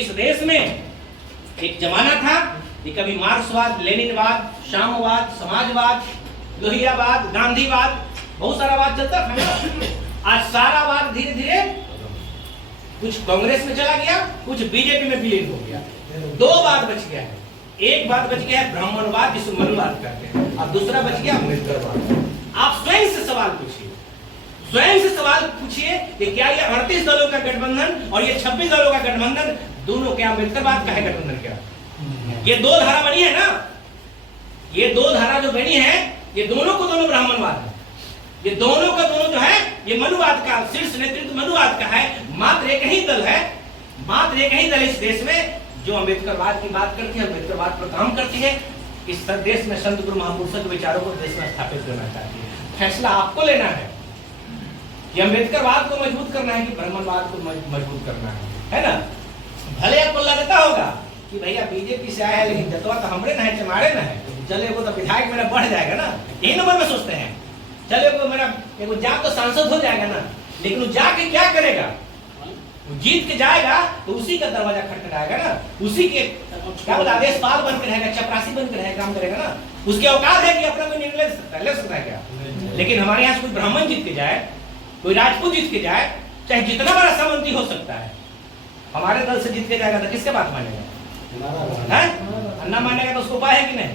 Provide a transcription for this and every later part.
इस देश में एक जमाना था कि कभी मार्क्सवाद, लेनिनवाद, साम्यवाद, समाजवाद, लोहियावाद, गांधीवाद, बहुत सारा वाद चलता था। आज सारा वाद धीरे धीरे कुछ कांग्रेस में चला गया, कुछ बीजेपी में विलीन हो गया। दो बात बच गया है। एक बात बच गया है ब्राह्मणवाद, जिसको मनुवाद कहते हैं, और दूसरा बच गया अम्बेडकरवाद। आप स्वयं से सवाल पूछिए, स्वयं से सवाल पूछिए कि क्या ये 38 दलों का गठबंधन और ये 26 दलों का गठबंधन दोनों क्या अम्बेडकरवाद का है गठबंधन? क्या ये दो धारा बनी है ना? ये दो धारा जो बनी है, ये दोनों को दोनों ब्राह्मणवाद है, ये दोनों का दोनों जो है ये मनुवाद का शीर्ष नेतृत्व मनुवाद का है। मात्र एक ही दल है, मात्र एक ही दल इस देश में जो अम्बेडकरवाद की बात करती है, अम्बेडकरवाद पर काम करती है। इस देश में संत गुरु महापुरुषों के विचारों को देश में स्थापित करना चाहती है। फैसला आपको लेना है कि अम्बेडकरवाद को मजबूत करना है कि ब्राह्मणवाद को मजबूत करना है ना? भले आपको लगता होगा कि भैया बीजेपी से आया है लेकिन जतवा तो हमरे ना है, चमारे ना है, चले वो तो विधायक मेरा बढ़ जाएगा ना, यही नंबर में सोचते हैं। चले वो मेरा एगो जा तो सांसद हो जाएगा ना, लेकिन वो जाके क्या करेगा? वो जीत के जाएगा तो उसी का दरवाजा खटखटाएगा ना, उसी के क्या बोला आदेश पाल बनकर रहेगा, चपरासी बनकर रहेगा, काम करेगा ना। उसके औकात है कि अपना कोई निर्णय ले सकता है क्या? लेकिन हमारे यहाँ से कोई ब्राह्मण जीत के जाए, कोई राजपूत जीत के जाए, चाहे जितना बड़ा सामंती हो सकता है, हमारे दल से जीत के जाएगा तो किसके बात मानेगा? अन्ना मानेगा तो उसको उपाय है कि नहीं?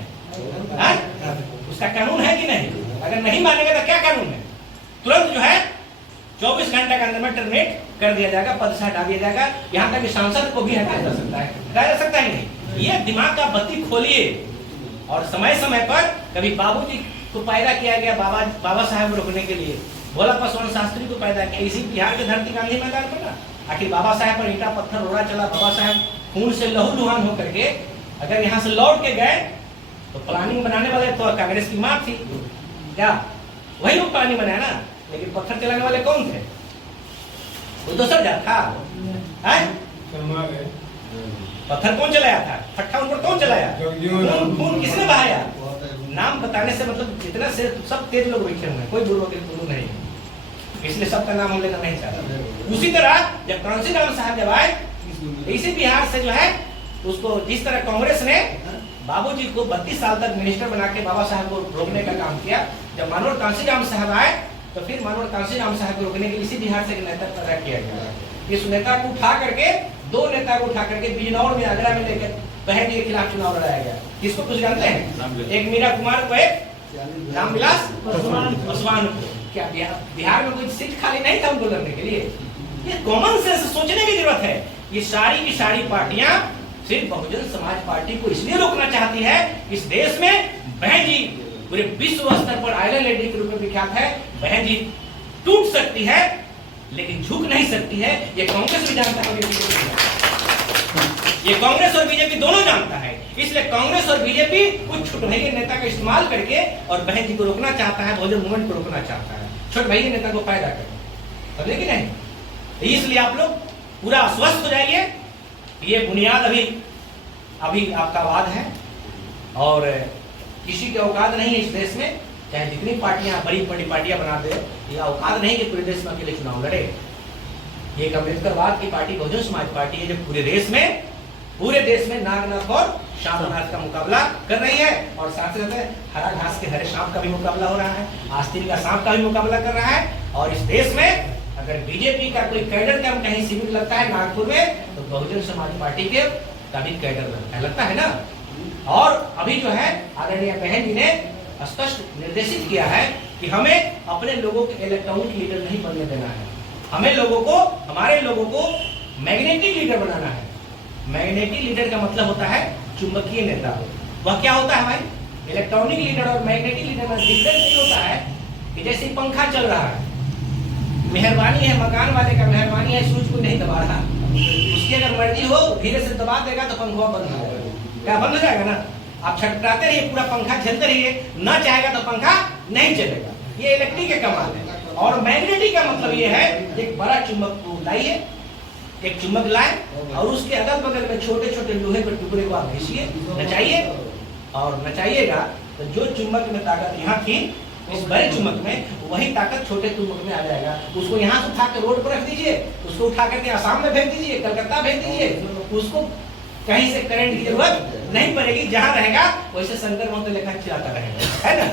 उसका कानून है कि नहीं? अगर नहीं मानेगा तो क्या कानून है? तुरंत जो है 24 घंटे के अंदर में टर्मिनेट कर दिया जाएगा, पद से हटा दिया जाएगा। यहाँ तक कि सांसद को भी हटाया जा सकता है, हटाया जा सकता ही नहीं। ये दिमाग का बत्ती खोलिए। और समय समय पर कभी बाबूजी को पैदा किया गया बाबा साहब को रोकने के लिए, भोला पासवान शास्त्री को पैदा किया इसी बिहार के धरती गांधी मैदान पर ना। आखिर बाबा साहब पर ईंटा पत्थर रोड़ा चला, बाबा साहब खून से लहूलुहान होकर के अगर यहाँ से लौट के गए तो प्लानिंग बनाने वाले तो कांग्रेस की मां थी क्या? वही लोग प्लानिंग बनाया ना, लेकिन पत्थर चलाने वाले कौन थे? वो दूसरा जा था। पत्थर कौन चलाया था? फट्टा उन पर कौन चलाया? खून किसने बहाया? नाम बताने से मतलब जितना से सब तेज लोग बैठे हुए हैं, कोई बुर्रों के गुरु नहीं, इसलिए सबका नाम हम लेना नहीं चाहता। उसी तरह जब कांशीराम साहब जब आए इसी बिहार से जो है उसको जिस तरह कांग्रेस ने बाबूजी को 32 साल तक मिनिस्टर बना के बाबा साहब को रोकने का काम किया, जब मानोर कांशीराम साहब आए तो फिर मानोर कांशीराम साहब को रोकने के लिए इसी बिहार से एक नेता पैदा किया गया। इस नेता को उठा करके, दो नेता को उठा करके बिजनौर में, आगरा में लेकर बहन के खिलाफ चुनाव लड़ाया गया। किसको कुछ जानते हैं? एक मीरा कुमार को, एक रामविलास पासवान को। क्या बिहार में कोई सीट खाली नहीं था उनको लड़ने के लिए? ये कॉमन सेंस सोचने की जरूरत है। ये सारी की सारी पार्टियां सिर्फ बहुजन समाज पार्टी को इसलिए रोकना चाहती है, इस देश में बहन जी पूरे विश्व स्तर पर आयरन लेडी के रूप में विख्यात है। बहन जी टूट सकती है लेकिन झुक नहीं सकती है, ये कांग्रेस भी जानता है, ये कांग्रेस और बीजेपी दोनों जानता है। इसलिए कांग्रेस और बीजेपी कुछ छोटे भाई नेता का इस्तेमाल करके और बहन जी को रोकना चाहता है, बहुजन मूवमेंट को रोकना चाहता है, छोटे भाई नेता को फायदा कर, लेकिन नहीं। इसलिए आप लोग पूरा आश्वस्त हो जाइए, ये बुनियाद अभी आपका वाद है और किसी के औकात नहीं है इस देश में, चाहे जितनी पार्टियां बड़ी बड़ी पार्टियां बना दे, ये औकात नहीं कि पूरे देश में अकेले चुनाव लड़े। ये एक अम्बेडकरवाद की पार्टी बहुजन समाज पार्टी है जो पूरे देश में नागनाथ और शामनाथ का मुकाबला कर रही है, और साथ ही साथ हरा घास के हरे सांप का भी मुकाबला हो रहा है, आस्तीन का सांप का भी मुकाबला कर रहा है। और इस देश में अगर बीजेपी का कोई कैडर कैंप कहीं शिविर लगता है नागपुर में, तो बहुजन समाज पार्टी के का भी कैडर लगता है ना। और अभी जो है आदरणीय बहन जी ने स्पष्ट निर्देशित किया है कि हमें अपने लोगों के इलेक्ट्रॉनिक लीडर नहीं बनने देना है, हमारे लोगों को मैग्नेटिक लीडर बनाना है। मैग्नेटिक लीडर का मतलब होता है चुंबकीय नेता। वह क्या होता है भाई? इलेक्ट्रॉनिक लीडर और मैग्नेटिक लीडर में डिफरेंस ये होता है कि जैसे पंखा चल रहा है, मेहरबानी है मकान वाले का, मेहरबानी है स्विच को नहीं दबा रहा, उसकी अगर मर्जी हो धीरे से दबा देगा तो पंखा बंद हो जाएगा। क्या बंद हो जाएगा ना? आप छटपटाते रहिए, पूरा पंखा झेलते रहिए, ना चाहेगा तो पंखा नहीं चलेगा। ये इलेक्ट्रिक के कमाल है। और मैग्नेटिक का मतलब ये है एक बड़ा चुंबक को लाइए, एक चुंबक लाए और उसके अगल बगल में छोटे छोटे लोहे के टुकड़े को आप घिसिए, नचाइए, और नचाइएगा तो जो चुंबक में ताकत यहाँ थी इस बड़े चुंबक में, वही ताकत छोटे चुंबक में आ जाएगा। उसको यहाँ से उठा कर रोड पर रख दीजिए, उसको उठा करके आसाम में भेज दीजिए, कलकत्ता भेज दीजिए, उसको कहीं से करंट की जरूरत नहीं पड़ेगी, जहां रहेगा वैसे शंकर मोहन लेखा चिराता रहेगा, है ना।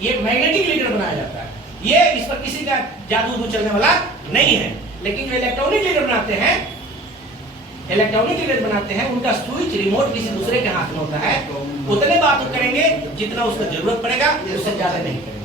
ये मैग्नेटिक लीडर बनाया जाता है, ये इस पर किसी का जादू चलने वाला नहीं है। लेकिन जो इलेक्ट्रॉनिक लीडर बनाते हैं, उनका स्विच रिमोट किसी दूसरे के हाथ में होता है। उतने बात करेंगे जितना उसको जरूरत पड़ेगा, उससे ज्यादा नहीं करेंगे।